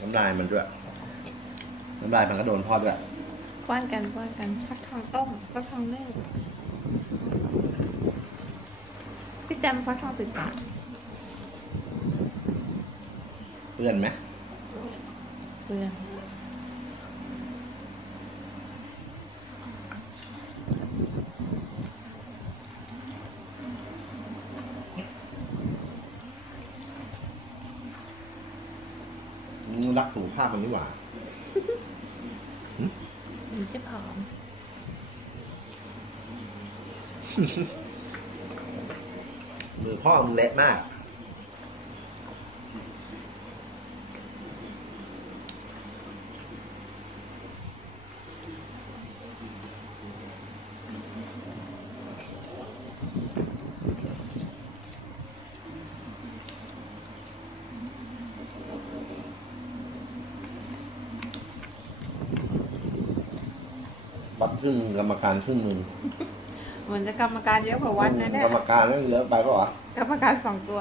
น้ำลายมันด้วยน้ำลายมันก็โดนพ่อด้วยป้อนกันฟักทองต้มฟักทองนึ่งพี่จำฟักทองติดปากเพื่อนไหมเพื่อนรักสุขภาพมันนี่หว่ามันจะผอมมือพ่อมึงเละมากบัตรครึ่งกรรมการครึ่งนึงเหมือนจะกรรมการเยอะกว่าวัดนะเนี่ยกรรมการนั่นเยอะไปป่ะวะกรรมการ2 ตัว